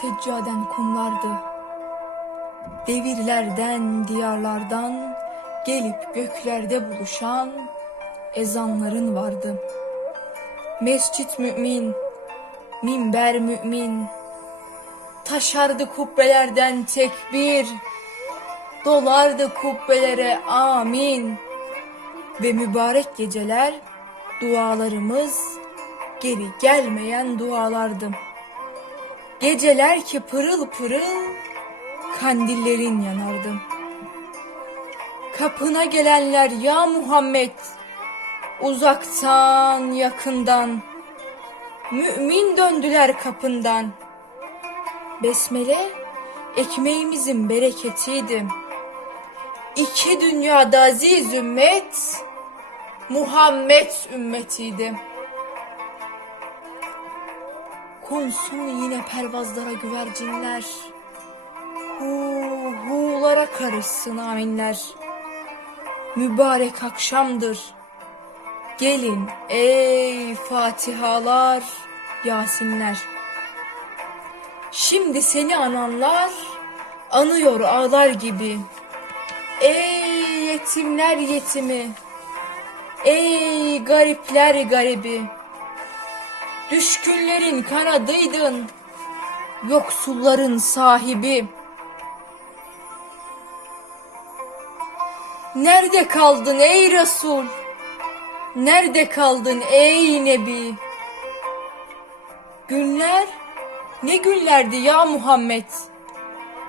seccaden kumlardı. Devirlerden, diyarlardan gelip göklerde buluşan ezanların vardı. Mescit mümin, minber mümin, taşardı kubbelerden tekbir, dolardı kubbelere amin ve mübarek geceler dualarımız geri gelmeyen dualardı. Geceler ki pırıl pırıl kandillerin yanardı. Kapına gelenler ya Muhammed uzaktan yakından mümin döndüler kapından. Besmele ekmeğimizin bereketiydi. İki dünyada aziz ümmet Muhammed ümmetiydi. Konsun yine pervazlara güvercinler. Hu hulara karışsın aminler. Mübarek akşamdır. Gelin ey Fatihalar, Yasinler. Şimdi seni ananlar anıyor ağlar gibi. Ey yetimler yetimi. Ey garipler garibi. Düşkünlerin kanadıydın. Yoksulların sahibi. Nerede kaldın ey Resul? Nerede kaldın ey Nebi? Günler ne günlerdi ya Muhammed?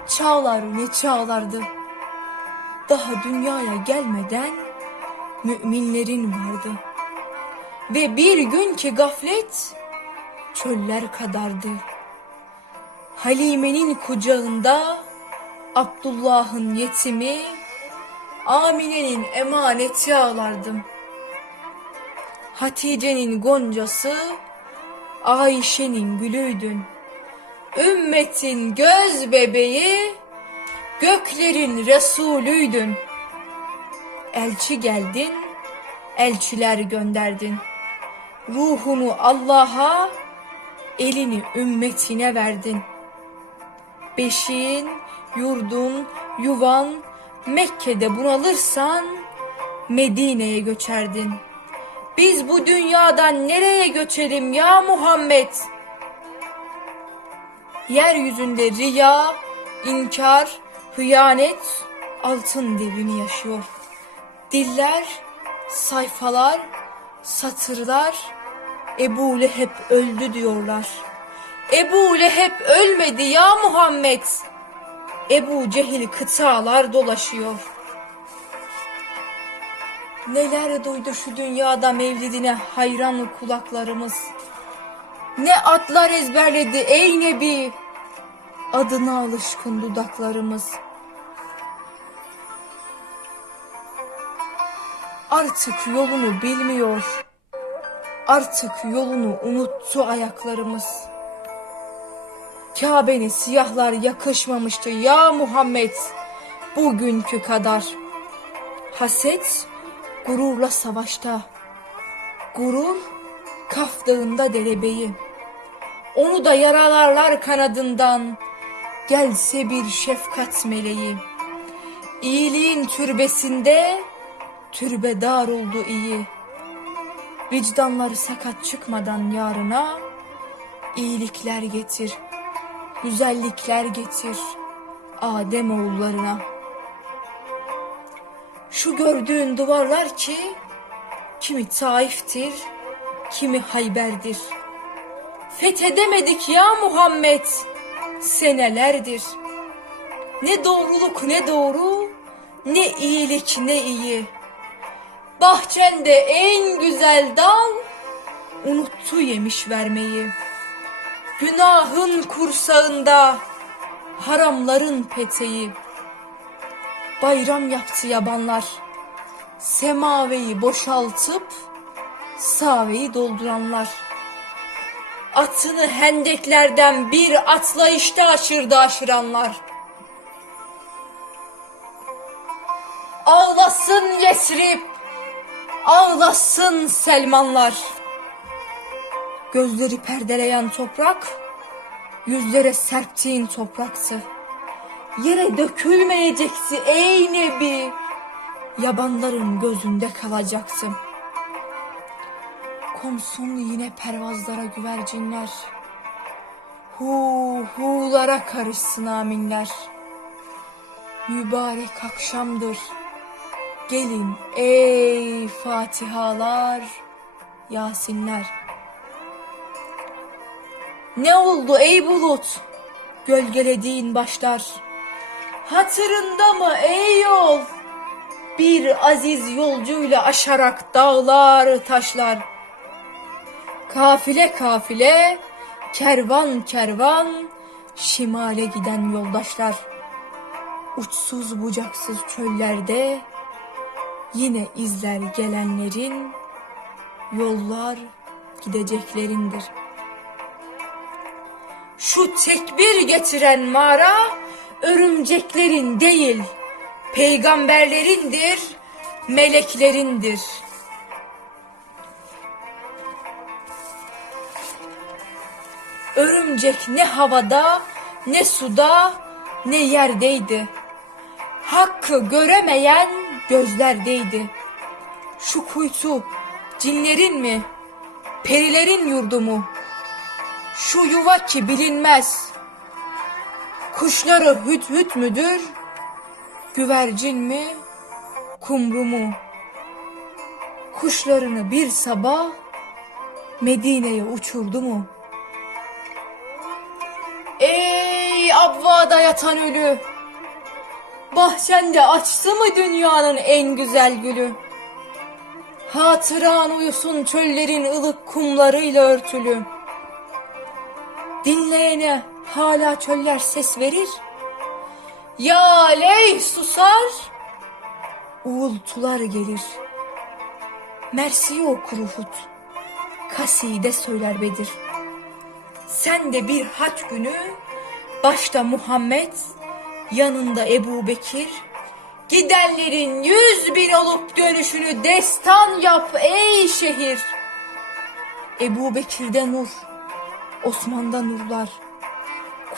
Çağlar ne çağlardı? Daha dünyaya gelmeden müminlerin vardı. Ve bir gün ki gaflet çöller kadardı. Halime'nin kucağında Abdullah'ın yetimi, Amine'nin emaneti ağlardım. Hatice'nin goncası, Ayşe'nin gülüydün. Ümmetin göz bebeği, göklerin Resulüydün. Elçi geldin, elçiler gönderdin. Ruhunu Allah'a, elini ümmetine verdin. Beşiğin, yurdun, yuvan, Mekke'de bunalırsan Medine'ye göçerdin. Biz bu dünyadan nereye göçelim ya Muhammed? Yeryüzünde riya, inkar, hıyanet altın devrini yaşıyor. Diller, sayfalar, satırlar Ebu Leheb öldü diyorlar. Ebu Leheb ölmedi ya Muhammed. Ebu Cehil kıtalar dolaşıyor. Neler duydu şu dünyada mevlidine hayran kulaklarımız. Ne atlar ezberledi ey Nebi. Adına alışkın dudaklarımız. Artık yolunu bilmiyor. Artık yolunu unuttu ayaklarımız. Kabe'ne siyahlar yakışmamıştı ya Muhammed bugünkü kadar. Haset gururla savaşta. Gurur Kaf Dağı'nda derebeyi. Onu da yaralarlar kanadından. Gelse bir şefkat meleği. İyiliğin türbesinde türbedar oldu iyi. Vicdanları sakat çıkmadan yarına iyilikler getir, güzellikler getir Adem oğullarına. Şu gördüğün duvarlar ki kimi Taif'tir, kimi Hayber'dir. Fethedemedik ya Muhammed senelerdir. Ne doğruluk ne doğru, ne iyilik ne iyi. Bahçende en güzel dal unuttu yemiş vermeyi. Günahın kursağında haramların peteği. Bayram yaptı yabanlar. Semaveyi boşaltıp saveyi dolduranlar. Atını hendeklerden bir atlayışta aşırdı aşıranlar. Ağlasın Yesrib, ağlasın Selmanlar. Gözleri perdeleyen toprak, yüzlere serptiğin topraktı. Yere dökülmeyecekti ey Nebi. Yabanların gözünde kalacaksın. Konsun yine pervazlara güvercinler. Hu hulara karışsın aminler. Mübarek akşamdır. Gelin ey Fatihalar, Yasinler. Ne oldu ey bulut? Gölgelediğin başlar. Hatırında mı ey yol? Bir aziz yolcuyla aşarak dağlar taşlar. Kafile kafile, kervan kervan, şimale giden yoldaşlar. Uçsuz bucaksız çöllerde yine izler gelenlerin, yollar gideceklerindir. Şu tekbir getiren mağara örümceklerin değil, peygamberlerindir, meleklerindir. Örümcek ne havada, ne suda, ne yerdeydi. Hakkı göremeyen gözlerdeydi. Şu kuytu cinlerin mi, perilerin yurdu mu? Şu yuva ki bilinmez. Kuşları hüt hüt müdür? Güvercin mi? Kumru mu? Kuşlarını bir sabah Medine'ye uçurdu mu? Ey abvada yatan ölü! Bahçende açtı mı dünyanın en güzel gülü? Hatıran uyusun çöllerin ılık kumlarıyla örtülü. Dinleyene hala çöller ses verir. Ya ley susar, uğultular gelir. Mersi'yi okur Uhud, kaside söyler Bedir. Sen de bir haç günü, başta Muhammed, yanında Ebu Bekir, gidenlerin yüz bin olup dönüşünü destan yap ey şehir. Ebu Bekir'de nur, Osman'da nurlar.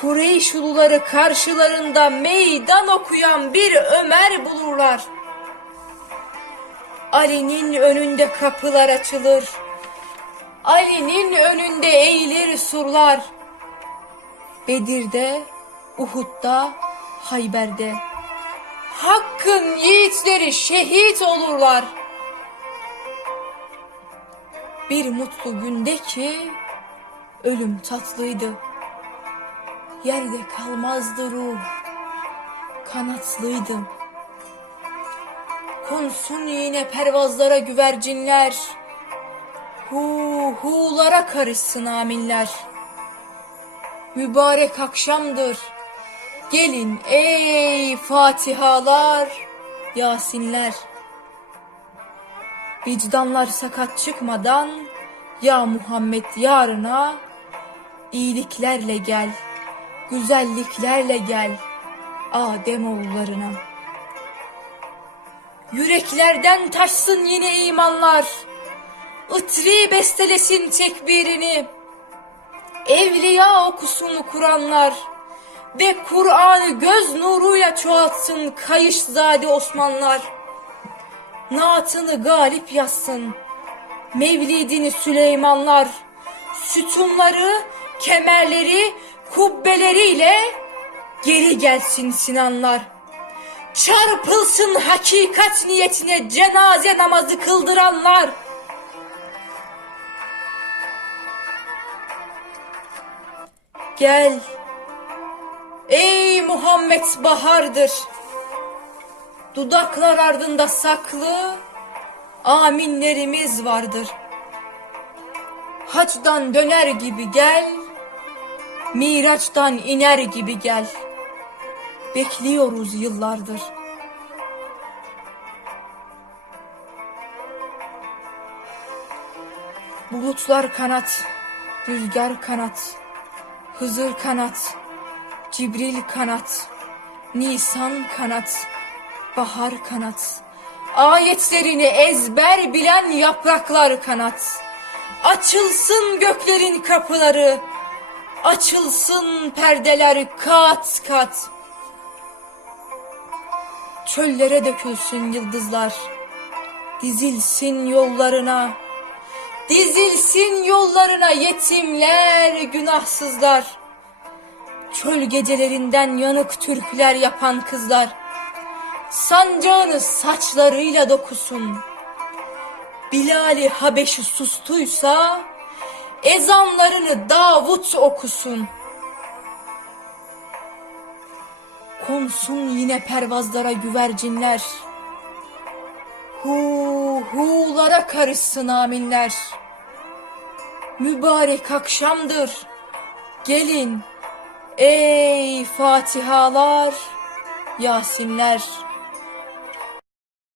Kureyş uluları karşılarında meydan okuyan bir Ömer bulurlar. Ali'nin önünde kapılar açılır. Ali'nin önünde eğilir surlar. Bedir'de, Uhud'da, Hayber'de. Hakkın yiğitleri şehit olurlar. Bir mutlu günde ki ölüm tatlıydı. Yerde kalmazdı ruh, kanatlıydı. Konsun yine pervazlara güvercinler, hu hulara karışsın aminler. Mübarek akşamdır, gelin ey Fatihalar, Yasinler. Vicdanlar sakat çıkmadan ya Muhammed yarına iyiliklerle gel, güzelliklerle gel Adem oğullarına. Yüreklerden taşsın yine imanlar, ıtri bestelesin tekbirini, evliya okusun Kur'anlar ve Kur'an'ı göz nuruyla çoğaltsın Kayışzade Osmanlar. Naatını galip yazsın, Mevlidini Süleymanlar, sütunları, kemerleri, kubbeleriyle geri gelsin Sinanlar. Çarpılsın hakikat niyetine cenaze namazı kıldıranlar. Gel, ey Muhammed bahardır. Dudaklar ardında saklı aminlerimiz vardır. Hacdan döner gibi gel, Miraçtan iner gibi gel. Bekliyoruz yıllardır. Bulutlar kanat, rüzgar kanat, Hızır kanat, Cibril kanat, Nisan kanat, bahar kanat. Ayetlerini ezber bilen yapraklar kanat. Açılsın göklerin kapıları. Açılsın perdeler kat kat. Çöllere dökülsün yıldızlar. Dizilsin yollarına. Dizilsin yollarına yetimler, günahsızlar. Çöl gecelerinden yanık türküler yapan kızlar. Sancağını saçlarıyla dokusun. Bilali Habeşi sustuysa ezanlarını Davut okusun. Konsun yine pervazlara güvercinler. Hu hulara karışsın aminler. Mübarek akşamdır. Gelin ey Fatihalar, Yasinler.